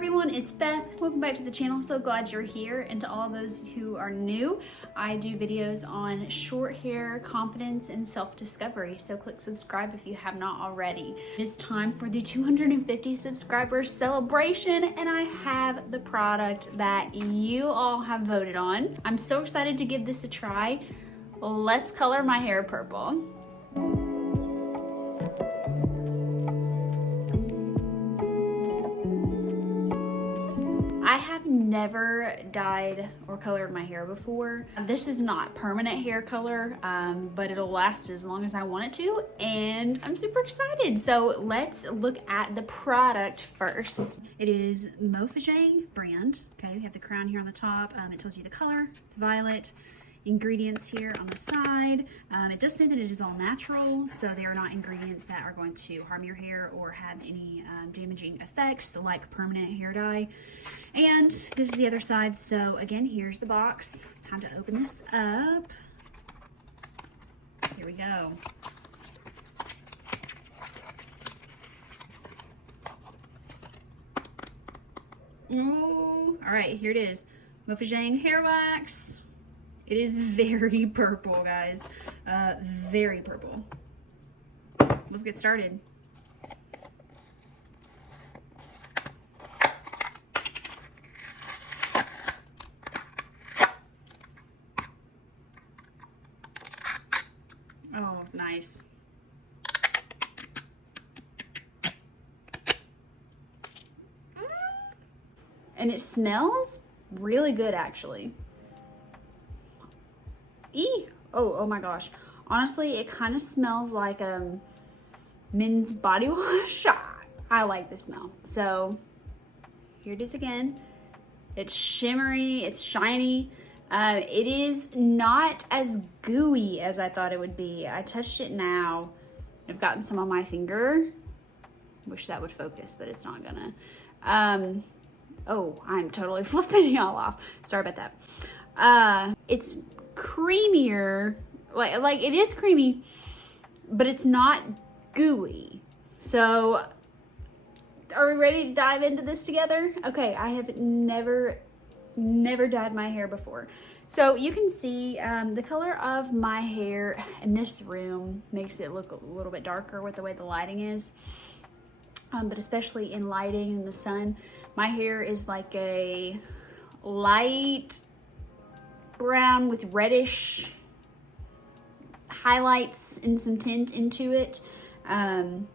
everyone, it's Beth. Welcome back to the channel. So glad you're here. And to all those who are new, I do videos on short hair, confidence, and self-discovery. So click subscribe if you have not already. It is time for the 250 subscribers celebration, and I have the product that you all have voted on. I'm so excited to give this a try. Let's color my hair purple. I have never dyed or colored my hair before. This is not permanent hair color, but it'll last as long as I want it to, and I'm super excited. So let's look at the product first. It is Mofajang brand. Okay, we have the crown here on the top. It tells you the color, violet. Ingredients here on the side. It does say that it is all natural, so they are not ingredients that are going to harm your hair or have any damaging effects like permanent hair dye. And this is the other side. So again, here's the box. Time to open this up. Here we go. Ooh, all right, here it is. Mofajang hair wax. It is very purple, guys. Very purple. Let's get started. Oh, nice. And it smells really good, actually. Oh my gosh. Honestly, it kind of smells like men's body wash. I like the smell. So here it is again. It's shimmery, it's shiny. It is not as gooey as I thought it would be. I touched it now. I've gotten some on my finger. Wish that would focus, but it's not gonna. Oh, I'm totally flipping y'all off. Sorry about that. It's creamier, like it is creamy, but it's not gooey. So are we ready to dive into this together? Okay, I have never dyed my hair before. So you can see the color of my hair in this room makes it look a little bit darker with the way the lighting is. But especially in lighting in the sun, my hair is like a light brown with reddish highlights and some tint into it. I'm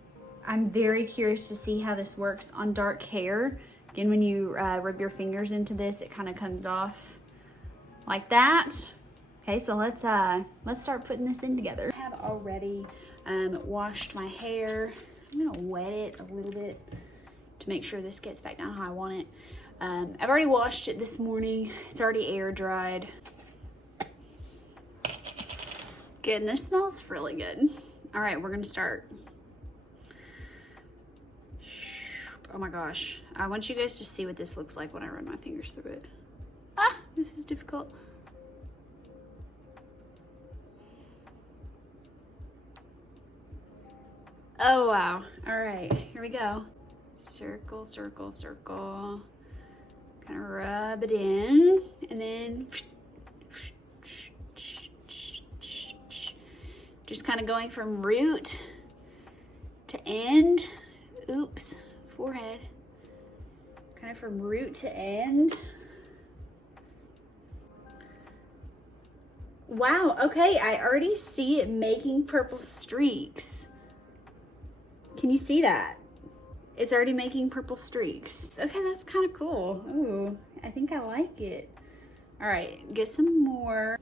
very curious to see how this works on dark hair. Again, when you rub your fingers into this, it kind of comes off like that. Okay, so let's start putting this in together. I have already washed my hair. I'm gonna wet it a little bit to make sure this gets back down how I want it. I've already washed it this morning. It's already air dried. Good, and this smells really good. All right, we're gonna start. Oh my gosh. I want you guys to see what this looks like when I run my fingers through it. Ah, this is difficult. Oh wow. All right, here we go. Circle, circle, circle. Kind of rub it in, and then just kind of going from root to end. Oops, forehead. Kind of from root to end. Wow, okay, I already see it making purple streaks. Can you see that? It's already making purple streaks. Okay, that's kind of cool. Ooh, I think I like it. All right, get some more.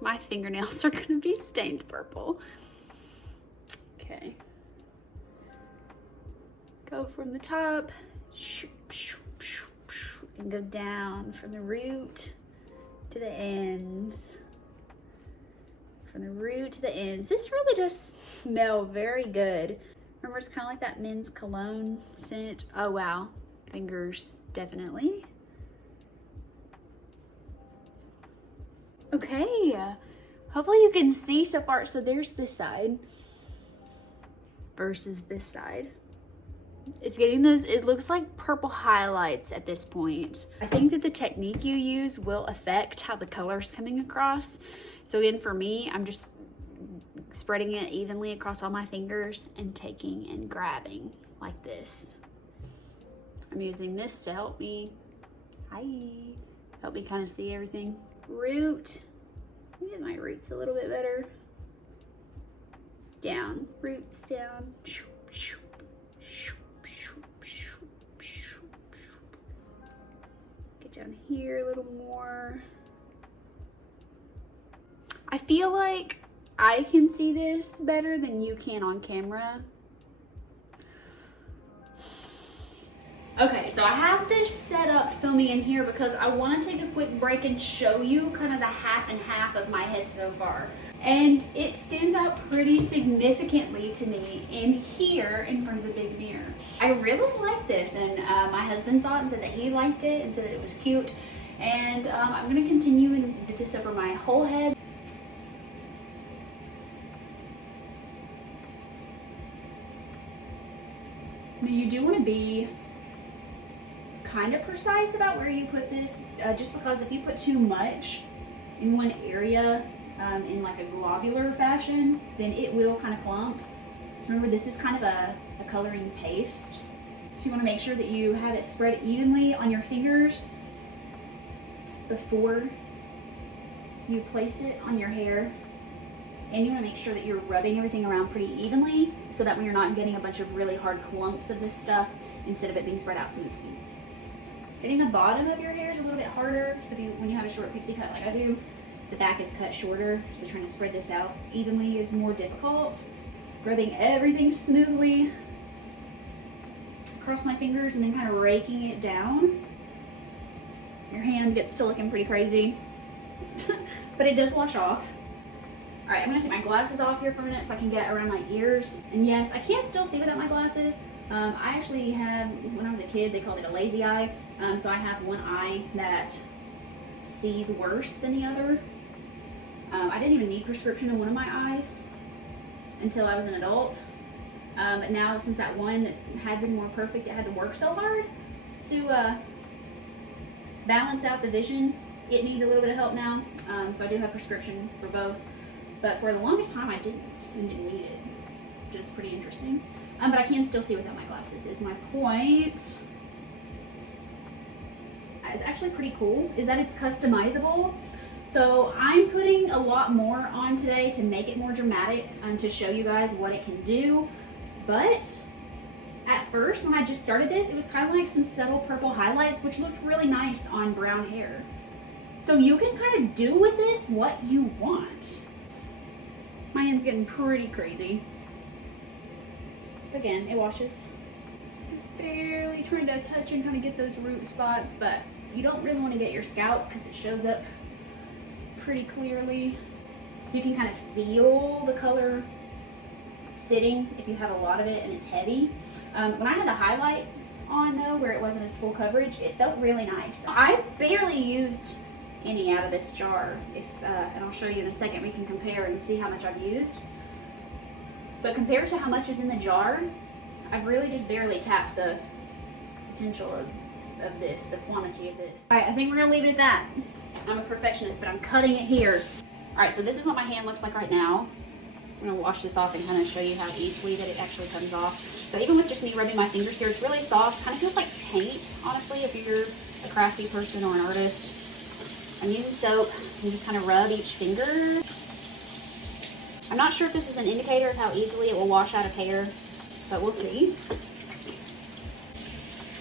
My fingernails are gonna be stained purple. Okay. Go from the top and go down from the root to the ends. From the root to the ends. This really does smell very good. Remember, it's kind of like that men's cologne scent. Oh wow, fingers, definitely. Okay, hopefully you can see so far. So there's this side versus this side. It's getting those, it looks like purple highlights at this point. I think that the technique you use will affect how the color's coming across. So again, for me, I'm just spreading it evenly across all my fingers and taking and grabbing like this. I'm using this to help me, help me kind of see everything. Root, get my roots a little bit better. Down, roots down. Get down here a little more. I feel like I can see this better than you can on camera. Okay, so I have this set up filming in here because I want to take a quick break and show you kind of the half and half of my head so far. And it stands out pretty significantly to me in here in front of the big mirror. I really like this, and my husband saw it and said that he liked it and said that it was cute. And I'm going to continue and do this over my whole head. Now you do want to be kind of precise about where you put this, just because if you put too much in one area in like a globular fashion, then it will kind of clump. So remember, this is kind of a coloring paste. So you want to make sure that you have it spread evenly on your fingers before you place it on your hair. And you want to make sure that you're rubbing everything around pretty evenly so that when you're not getting a bunch of really hard clumps of this stuff instead of it being spread out smoothly. Getting the bottom of your hair is a little bit harder. So when you have a short pixie cut like I do, the back is cut shorter. So trying to spread this out evenly is more difficult. Rubbing everything smoothly across my fingers and then kind of raking it down. Your hand gets to looking pretty crazy, but it does wash off. All right, I'm gonna take my glasses off here for a minute so I can get around my ears. And yes, I can still see without my glasses. I actually had, when I was a kid, they called it a lazy eye. So I have one eye that sees worse than the other. I didn't even need prescription in one of my eyes until I was an adult. But now, since that one that had been more perfect, it had to work so hard to balance out the vision. It needs a little bit of help now. So I do have prescription for both. But for the longest time, I didn't need it, which is pretty interesting. But I can still see without my glasses, is my point. It's actually pretty cool, is that it's customizable. So I'm putting a lot more on today to make it more dramatic and to show you guys what it can do. But at first, when I just started this, it was kind of like some subtle purple highlights, which looked really nice on brown hair. So you can kind of do with this what you want. My hand's getting pretty crazy. Again, it washes. Just barely trying to touch and kind of get those root spots, but you don't really want to get your scalp because it shows up pretty clearly. So you can kind of feel the color sitting if you have a lot of it and it's heavy. When I had the highlights on though, where it wasn't as full coverage, it felt really nice. I barely used any out of this jar, and I'll show you in a second. We can compare and see how much I've used. But compared to how much is in the jar, I've really just barely tapped the potential of this, the quantity of this. All right, I think we're gonna leave it at that. I'm a perfectionist, but I'm cutting it here. All right, so this is what my hand looks like right now. I'm gonna wash this off and kind of show you how easily that it actually comes off. So even with just me rubbing my fingers here, it's really soft. Kind of feels like paint, honestly, if you're a crafty person or an artist. I'm using soap and just kind of rub each finger. I'm not sure if this is an indicator of how easily it will wash out of hair, but we'll see.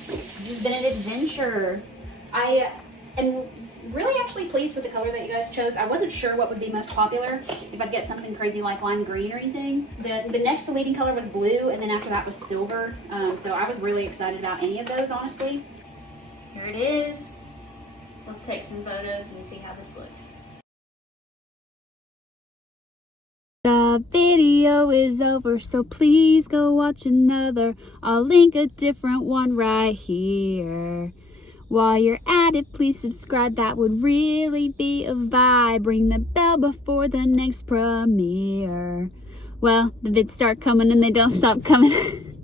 This has been an adventure. I am really actually pleased with the color that you guys chose. I wasn't sure what would be most popular, if I'd get something crazy like lime green or anything. The next leading color was blue, and then after that was silver. So I was really excited about any of those, honestly. Here it is. Let's take some photos and see how this looks. The video is over, so please go watch another. I'll link a different one right here. While you're at it, please subscribe. That would really be a vibe. Ring the bell before the next premiere. Well, the vids start coming and they don't stop coming.